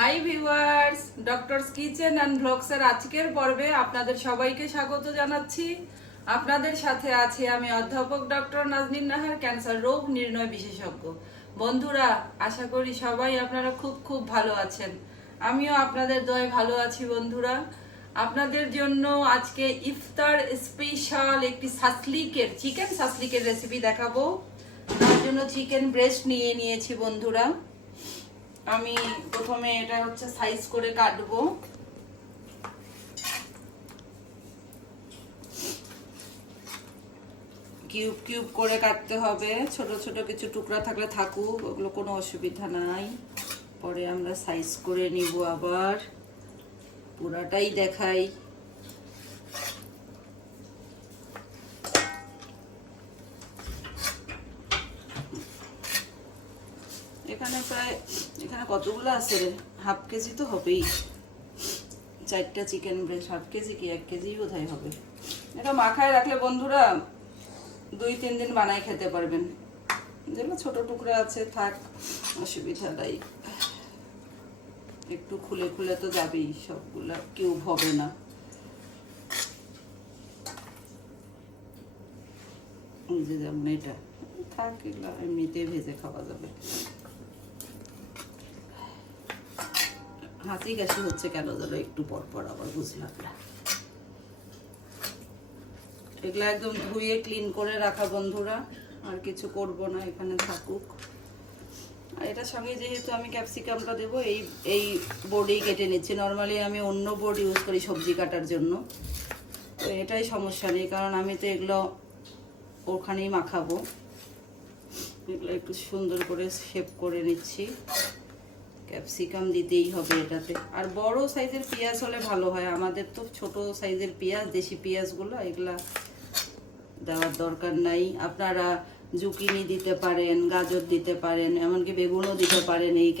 High viewers, doctors kitchen and ব্লগসের আজকের পর্বে আপনাদের সবাইকে স্বাগত জানাচ্ছি। আপনাদের সাথে আছি আমি অধ্যাপক ডক্টর নাজনীন নাহার, ক্যান্সার রোগ নির্ণয় বিশেষজ্ঞ। বন্ধুরা, আশা করি সবাই আপনারা খুব খুব ভালো আছেন। আমিও আপনাদের দয়ায় ভালো আছি। বন্ধুরা, আপনাদের জন্য আজকে ইফতার স্পেশাল একটি চিকেন সাসলিকের রেসিপি দেখাবো। তার জন্য চিকেন ব্রেস্ট নিয়ে নিয়েছি বন্ধুরা। আমি প্রথমে এটা হচ্ছে সাইজ করে কাটবো। কিউব কিউব করে কাটতে হবে। ছোট ছোট কিছু টুকরা থাকলে থাকুক, ওগুলো কোনো অসুবিধা নাই। পরে আমরা সাইজ করে নিব। আবার পুরাটাই দেখাই। এখানে কতগুলো আছে রে? হাফ কেজি তো হবেই। 4টা চিকেন ব্রেস্ট, হাফ কেজি কি 1 কেজি বোধহয় হবে। এটা মাখায় রাখলে বন্ধুরা 2-3 দিন বানাই খেতে পারবেন। যেগুলো ছোট টুকরা আছে থাক, অসুবিধা নাই। একটু খুলে খুলে তো যাবেই, সবগুলা কিউব হবে না। যে যেমন এটা থাক, এগুলো এমনিতে ভেজে খাওয়া যাবে। হাঁচি কাশি হচ্ছে কেন যেন একটু পর পর, আবার বুঝলাম না। এগুলো একদম ধুয়ে ক্লিন করে রাখা বন্ধুরা, আর কিছু করব না, এখানে থাকুক। আর এটার সঙ্গে যেহেতু আমি ক্যাপসিকামটা দেবো, এই বডি কেটে নিচ্ছি। নর্মালি আমি অন্য বোর্ড ইউজ করি সবজি কাটার জন্য, তো এটাই সমস্যা নেই, কারণ আমি তো এগুলো ওখানেই মাখাবো। এগুলো একটু সুন্দর করে শেপ করে নিচ্ছি। ক্যাপসিকাম দিতেই হবে এটাতে। আর বড় সাইজের পেঁয়াজ হলে ভালো হয়। আমাদের তো ছোট সাইজের পেঁয়াজ, দেশি পেঁয়াজগুলো, এগুলা দেওয়ার দরকার নাই। আপনারা জুকিনি দিতে পারেন, গাজর দিতে পারেন, এমনকি বেগুনও দিতে পারেন এই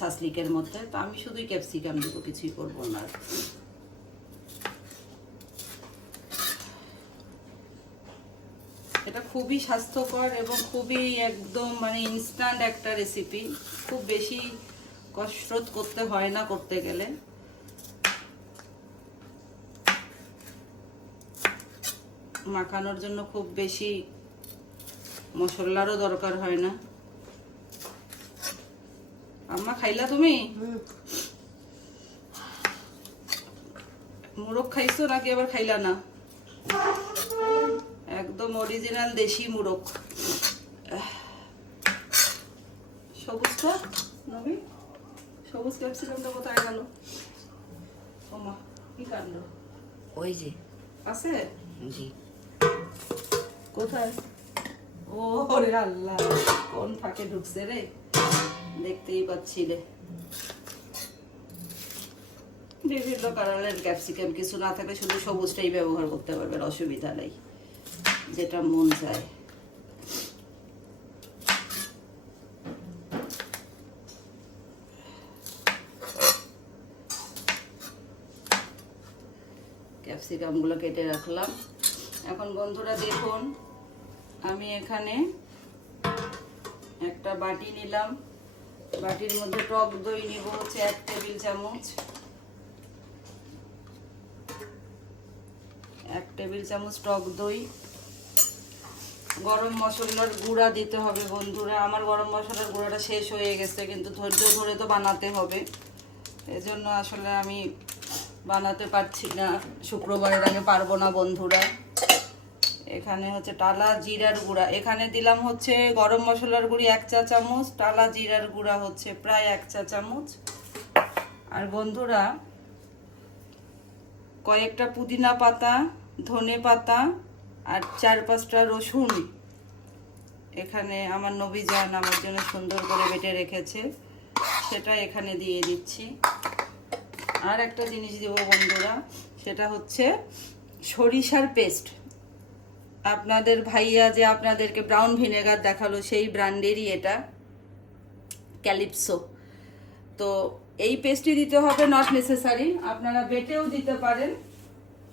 সাসলিকের মধ্যে। তো আমি শুধুই ক্যাপসিকাম দেবো, কিছুই করবো না। এটা খুবই স্বাস্থ্যকর এবং খুবই একদম মানে ইনস্ট্যান্ট একটা রেসিপি। খুব বেশি কসরত করতে হয় না করতে গেলে। মাখানোর জন্য খুব বেশি মশলারও দরকার হয় না। আম্মা খাইলা তুমি? মুরগ খাইছো নাকি আবার খাইলা না? একদম অরিজিনাল দেশি মুরগ। সবুজটা নবী, সবুজ ক্যাপসিকামটা কোথায় গেল? ওমা, কি কাণ্ড! ওই যে আছে? জি। কোথায়? ও রে আল্লাহ, কোন ফাঁকে ঢুকছে রে, দেখতেই পাচ্ছি রে। বিভিন্ন কালারের ক্যাপসিকাম, কিছু না থাকলে শুধু সবুজটাই ব্যবহার করতে পারবেন, অসুবিধা নেই, যেটা মন চায়। ক্যাপসিকামগুলো কেটে রাখলাম। এখন বন্ধুরা দেখুন, আমি এখানে একটা বাটি নিলাম। বাটির মধ্যে টক দই নিব হচ্ছে 1 টেবিল চামচ। 1 টেবিল চামচ টক দই। গরম মশলার গুঁড়া দিতে হবে বন্ধুরা। আমার গরম মশলার গুঁড়াটা শেষ হয়ে গেছে, কিন্তু ধৈর্য ধরে তো বানাতে হবে। এজন্য আসলে আমি বানাতে পারছি না, শুক্রবারের আগে পারবো না বন্ধুরা। এখানে হচ্ছে টালা জিরার গুঁড়া, এখানে দিলাম হচ্ছে গরম মশলার গুঁড়ি 1 চা চামচ, টালা জিরার গুঁড়া হচ্ছে প্রায় 1 চা চামচ। আর বন্ধুরা, কয়েকটা পুদিনা পাতা, ধনে পাতা আর 4-5টা রসুন এখানে আমার নবীজান আমার জন্য সুন্দর করে বেটে রেখেছে, সেটা এখানে দিয়ে দিচ্ছি। আর একটা জিনিস দেব বন্ধুরা, সেটা হচ্ছে সরিষার পেস্ট। আপনাদের ভাইয়া যে আপনাদেরকে ব্রাউন ভিনেগার দেখালো, সেই ব্র্যান্ডেরই এটা, ক্যালিপসো। তো এই পেস্টই দিতে হবে, নট নেসেসারি, আপনারা বেটেও দিতে পারেন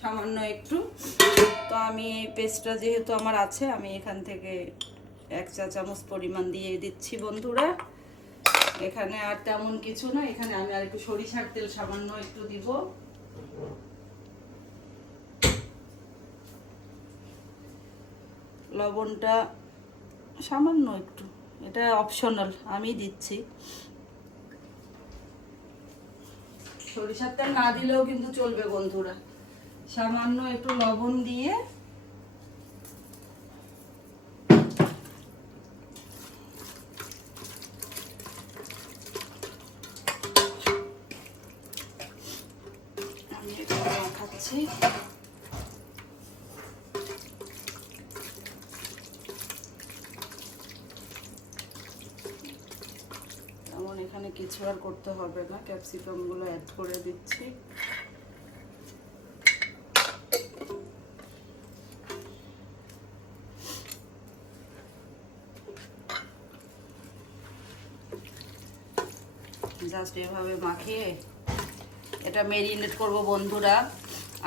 সামান্য একটু। তো আমি এই পেস্টটা যেহেতু আমার আছে, আমি এখান থেকে 1 চা চামচ পরিমাণ দিয়ে দিচ্ছি বন্ধুরা। এখানে আর তেমন কিছু না, এখানে আমি আর একটু সরিষার তেল সামান্য একটু দিব। লবণটা সামান্য একটু, এটা অপশনাল, আমি দিচ্ছি। সরিষার তেল না দিলেও কিন্তু চলবে বন্ধুরা। সামান্য একটু লবণ দিয়ে আমি একটু মাখাচ্ছি। তেমন এখানে কিছু আর করতে হবে না, ক্যাপসিকামগুলো অ্যাড করে দিচ্ছি। জাস্ট এভাবে মাখিয়ে এটা মেরিনেট করব বন্ধুরা।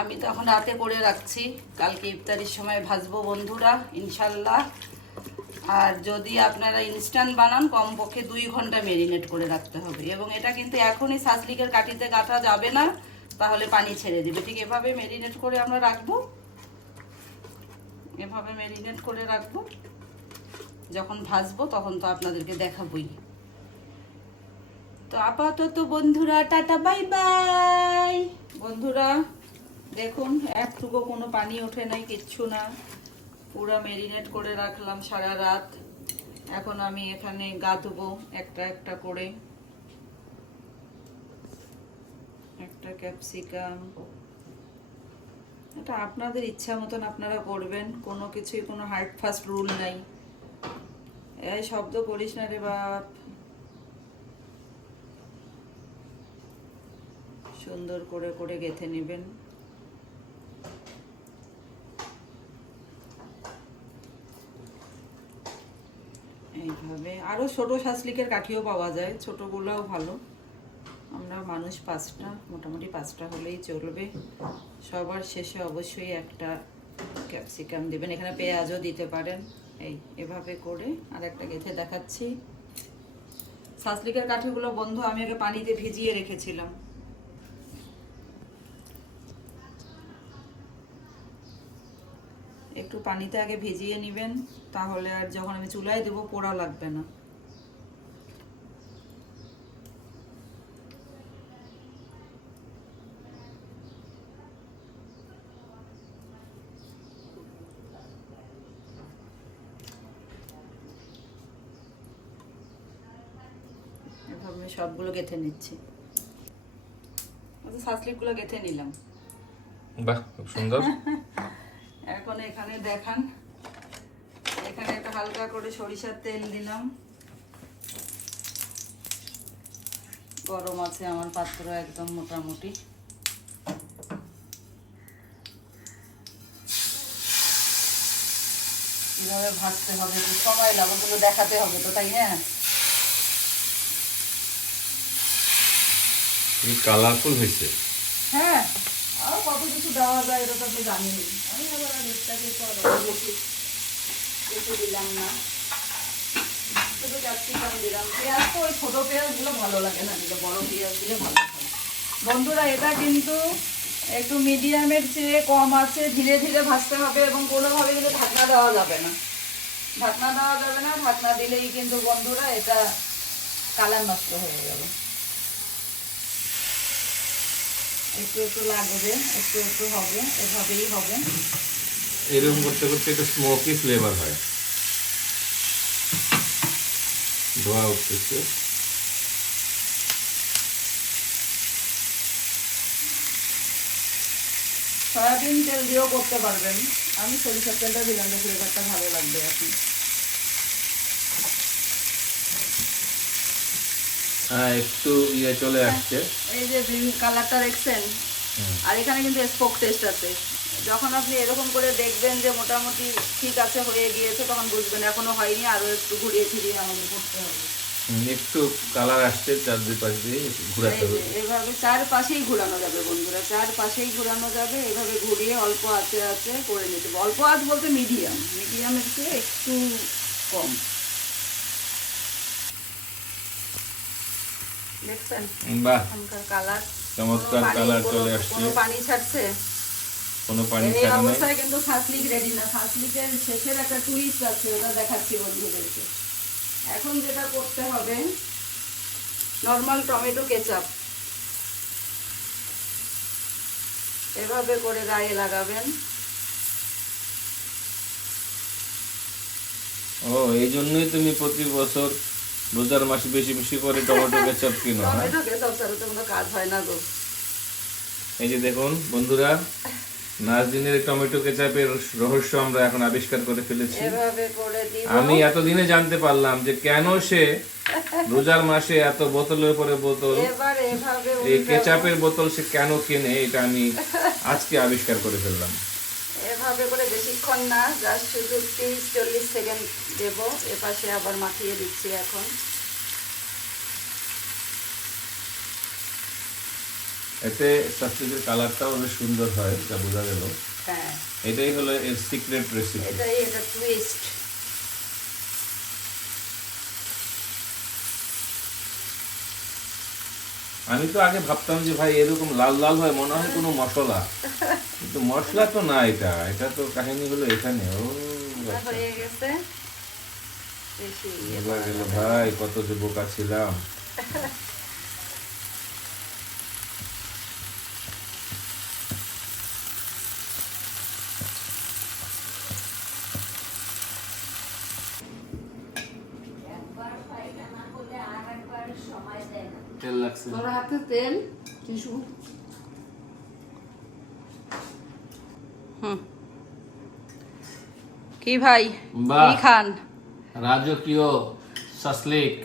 আমি তো এখন রাতে করে রাখছি, কালকে ইফতারির সময় ভাজবো বন্ধুরা ইনশাল্লাহ। আর যদি আপনারা ইনস্ট্যান্ট বানান কমপক্ষে 2 ঘন্টা মেরিনেট করে রাখতে হবে। এবং এটা কিন্তু এখনই সাজলিকের কাঠিতে গাঁথা যাবে না, তাহলে পানি ছেড়ে দিবে। ঠিক এভাবে মেরিনেট করে আমরা রাখবো, এভাবে মেরিনেট করে রাখবো। যখন ভাজবো তখন তো আপনাদেরকে দেখাবোই। তো আপাতত বন্ধুরা টাটা বাই বাই। বন্ধুরা দেখুন একটুকু কোনো পানি ওঠে নাই, কিচ্ছু না, পুরো মেরিনেট করে রাখলাম সারা রাত। এখন আমি এখানে গাঁথবো একটা একটা করে। একটা ক্যাপসিকাম, এটা আপনাদের ইচ্ছা মতন আপনারা করবেন, কোনো কিছুই কোনো হার্ড ফাস্ট রুল নাই। এই শব্দ করিস না রে বাপ। সুন্দর করে করে গেঁথে নেবেন। এইভাবে আরো ছোট সাজলিকের কাঠিও পাওয়া যায়, ছোটগুলোও ভালো। আমরা মানুষ 5টা, মোটামুটি 5টা হলেই চলবে। সবার শেষে অবশ্যই একটা ক্যাপসিকাম দিবেন, এখানে পেঁয়াজও দিতে পারেন। এই এভাবে করে আর একটা গেঁথে দেখাচ্ছি। সাজলিকের কাঠিগুলো বন্ধু আমি আগে পানিতে ভিজিয়ে রেখেছিলাম। একটু পানিতে আগে ভিজিয়ে নেবেন, তাহলে আর যখন আমি চুলায় দেবো পোড়া লাগবে না। এভাবে সবগুলো গেঁথে নিচ্ছি। সাজলিকগুলো গেঁথে নিলাম। বাহ, খুব সুন্দর। এখন এখানে দেখান, এখানে একটা হালকা করে সরিষার তেল দিলাম। গরম আছে আমার পাত্র একদম মোটামুটি। কিভাবে ভাজতে হবে, একটু সময় লাগবে, ওগুলো দেখাতে হবে তো, তাই না? কালারফুল হয়েছে। হ্যাঁ, আর কত কিছু দেওয়া যায় এটা তো আপনি জানেনই। আমি আবার আর এটাকে তো বেশি দিলাম না, শুধু ক্যাপসিকাম দিলাম। পেঁয়াজ তো ওই ছোটো পেঁয়াজগুলো ভালো লাগে না, দিলে বড় পেঁয়াজ দিলে ভালো লাগে। বন্ধুরা এটা কিন্তু একটু মিডিয়ামের চেয়ে কম আছে, ধীরে ধীরে ভাজতে হবে এবং কোনোভাবে কিন্তু ঢাকনা দেওয়া যাবে না। ঢাকনা দেওয়া যাবে না, ঢাকনা দিলেই কিন্তু বন্ধুরা এটা কালার নষ্ট হয়ে যাবে। একটু একটু লাগবে, একটু একটু হবে, এভাবেই হবে। এরকম করতে করতে একটা স্মোকি ফ্লেভার হয়, ধোয়া উঠতেছে। সয়াবিন তেল দিয়েও করতে পারবেন, আমি সরিষার তেলটা দিলাম, ফ্লেভারটা ভালো লাগবে এখন। হ্যাঁ, একটু ইয়ে চলে আসছে, এই যে গ্রিন কালারটা দেখছেন, আর এখানে কিন্তু স্পোক টেস্ট আছে। যখন আপনি এরকম করে দেখবেন যে মোটামুটি ঠিক আছে, হয়ে গিয়েছে, তখন বুঝবেন এখনো হয়নি, আরো একটু ঘুরিয়ে ফিরিয়ে আমাদের করতে হবে। একটু কালার আসছে, চার দুই পাশ দিয়ে ঘুরাতে হবে। এভাবে চারপাশেই ঘুরানো যাবে বন্ধুরা, চারপাশেই ঘুরানো যাবে। এভাবে ঘুরিয়ে অল্প আঁচে আঁচে করে নিতে হবে। অল্প আঁচ বলতে মিডিয়াম, মিডিয়ামের চেয়ে একটু কম। দেখছেন বাহ, এখনকার কালার, চমৎকার কালার চলে আসছে। কোনো পানি ছাড়ছে? কোনো পানি এই ছাড়া নাই। অবস্থায় কিন্তু ফাসলিক রেডি না। ফাসলিকের শেষের একটা টুইস্ট আছে, ওটা দেখাচ্ছি বন্ধুদেরকে। এখন যেটা করতে হবে, নর্মাল টমেটো কেচাপ এভাবে করে গায়ে লাগাবেন। ও, এই জন্যই তুমি প্রতি বছর রোজার মাসে বেশি বেশি করে টমেটো কেচাপ কিনো, হ্যাঁ? টমেটো কেচাপ ছাড়া তো কোনো কাজ হয় না গো। এই যে দেখুন বন্ধুরা, নাজদিনের টমেটো কেচাপের রহস্য আমরা এখন আবিষ্কার করে ফেলেছি। এভাবে করে দিব। আমি এতদিনে জানতে পারলাম যে কেন সে রোজার মাসে এত বোতলের পরে বোতল, এবার এভাবে এই কেচাপের বোতল সে কেন কেনে, এটা আমি আজকে আবিষ্কার করে ফেললাম। এভাবে করে বেশিক্ষণ না, জাস্ট শুধু 30-40 সেকেন্ড দেব। এপাশে আবার মাখিয়ে দিচ্ছি এখন। এতে সাসলিকের কালারটাও বেশ সুন্দর হয়, যা বোঝা গেল। হ্যাঁ, এটাই হলো এর সিক্রেট রেসিপি। এটা টুইস্ট। আমি তো আগে ভাবতাম যে ভাই এরকম লাল লাল হয় মনে হয় কোনো মশলা, কিন্তু মশলা তো না, এটা তো কাহিনী হলো এখানে। ও আচ্ছা, হয়ে গেছে। বেশি বোঝা গেল ভাই, কত যে বোকা ছিলাম। তেল লাগছে। তোর হাতে তেল, টিস্যু। কি ভাই, বাহ। কি খান? রাজকীয় সাসলিক।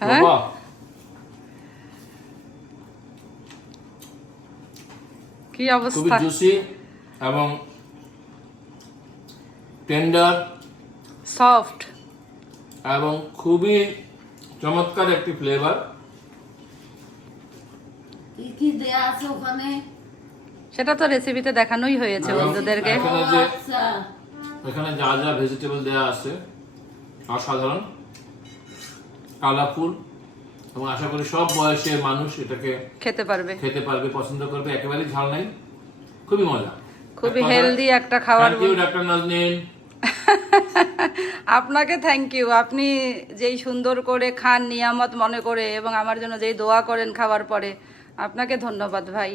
হ্যাঁ? বাহ, কি খুবই অবস্থা? জুসি এবং টেন্ডার সফট। এবং খুবই চমৎকার একটি ফ্লেভার। কি কি দেয়া আছে ওখানে? সেটা তো রেসিপিতে দেখানোই হয়েছে বন্ধুদেরকে। এখানে যে আচ্ছা, এখানে যা যা ভেজিটেবল দেওয়া আছে অসাধারণ, কালারফুল, এবং আশা করি সব বয়সের মানুষ এটাকে খেতে পারবে। খেতে পারবে, পছন্দ করবে। একেবারেই ঝাল নেই, খুবই মজা, খুবই হেলদি একটা খাবার। Thank you doctor Nazneen. আপনাকে থ্যাংক ইউ। আপনি যেই সুন্দর করে খান নিয়ামত মনে করে, এবং আমার জন্য যেই দোয়া করেন খাওয়ার পরে, আপনাকে ধন্যবাদ ভাই।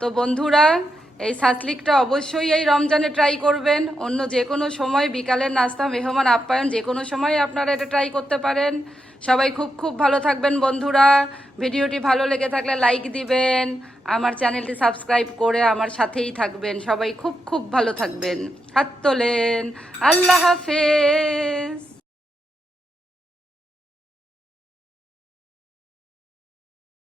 তো বন্ধুরা, এই সাসলিকটা অবশ্যই এই রমজানে ট্রাই করবেন। অন্য যে কোনো সময় বিকালের নাস্তা, মেহমান আপ্যায়ন, যে কোনো সময় আপনারা এটা ট্রাই করতে পারেন। সবাই খুব খুব ভালো থাকবেন বন্ধুরা। ভিডিওটি ভালো লেগে থাকলে লাইক দিবেন, আমার চ্যানেলটি সাবস্ক্রাইব করে আমার সাথেই থাকবেন। সবাই খুব খুব ভালো থাকবেন। হাত তোলেন। আল্লাহ হাফেজ।